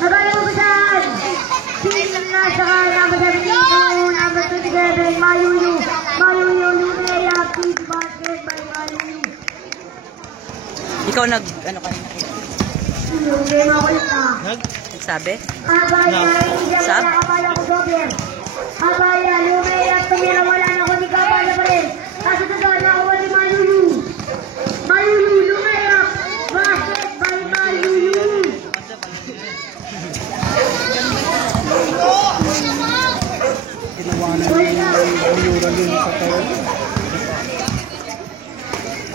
Nagaya mo saan? Sino na saka number 17, number 27, Mayuyu. Mayuyu, Lumea, Peach Basket by Mayuyu. Ikaw ano kanina? Lumea, makulit ka. Nagsabi? Abaya, hindi ako nakapala ko dober. Abaya, Lumea, tumira wala na ko, di ka pala pa rin. Kaso doon na ako ni Mayuyu. Mayuyu, Lumea, Basket by Mayuyu.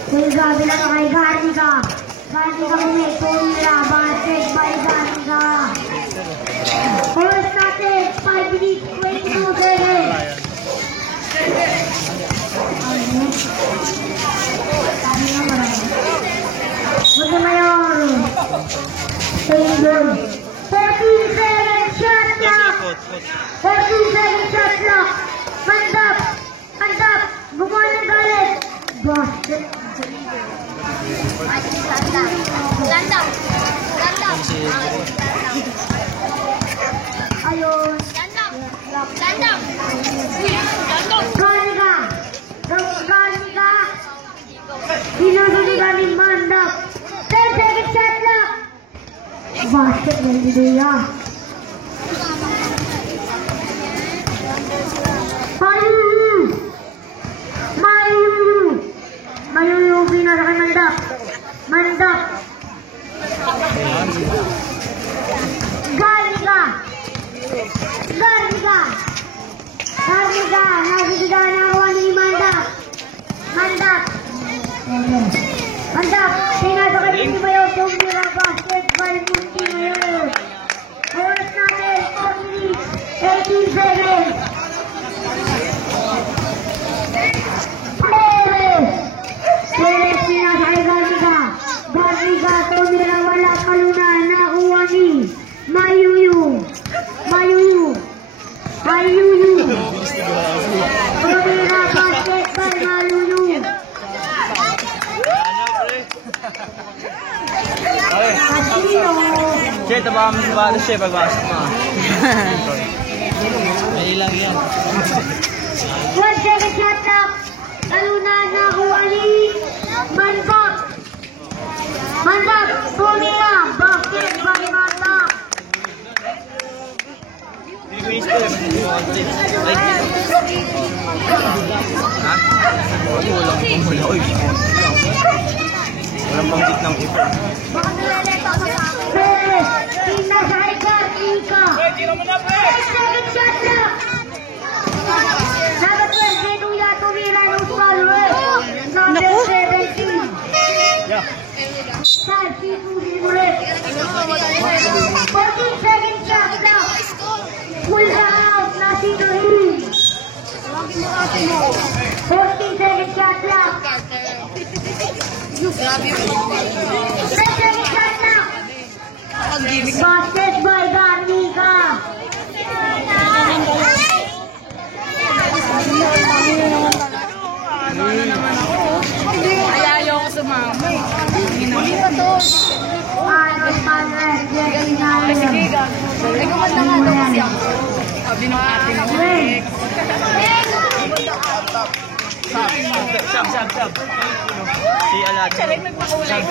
Kung gabi lang kay Garnica. Garnica kumito nila. Basket by Garnica. First natin, 5 minutes, 22 seconds. Magamayor. Taylor. 14 seconds shot clock. 14 seconds shot clock. Mandap. Mandap. Gumawa ng galit. Basket. Landam. Landam. Ayun. Landam. Landam. Landam. Garnica. Garnica. Sinusunod ni Mandap. 10 seconds shot clock. Basket ng Lidea. Mayuyu. Mayuyu. Mayuyu pinasa kay Mandap. Mandap. Garnica. Garnica. Garnica. Nagsisigala na ako ni Mandap. Mandap. Mandap. Pinasa kay Munti Mayo. Tumira basket by Munti Mayo. Oras natin. 4 minutes. 18 seconds. Perez pinasa kay Garnica. Garnica. Tumira wala kaluna. Nakuha ni Mayuyu. Mayuyu. Mayuyu. Tumira basket by Mayuyu. Casino. Siya, taba kami sa bata siya, pagbasok na. Dali lang yan. 1 second shot clock. Kaluna nakuha ni Mandap. Mandap. Tumira. Basket by Mandap. Ha? Wala. Uy. Walang banggit ng ipo. Perez. Pinasa kay Garnica. 10 second shot clock. Number 20, Nuya Tumira ng followers. Number 17. Sarsi Tubimulet. 14 second shot clock. Pull out. Nasino Hill. 14 second shot clock. 10 second shot clock. Basket by Garnica. Ay, ayaw ko sumama. Hindi pa to. Sige, ay kumanda nga daw kasi ako. Sabi ng ate ng Alex. Sab. Si Alat. Siya rin nagpakulay.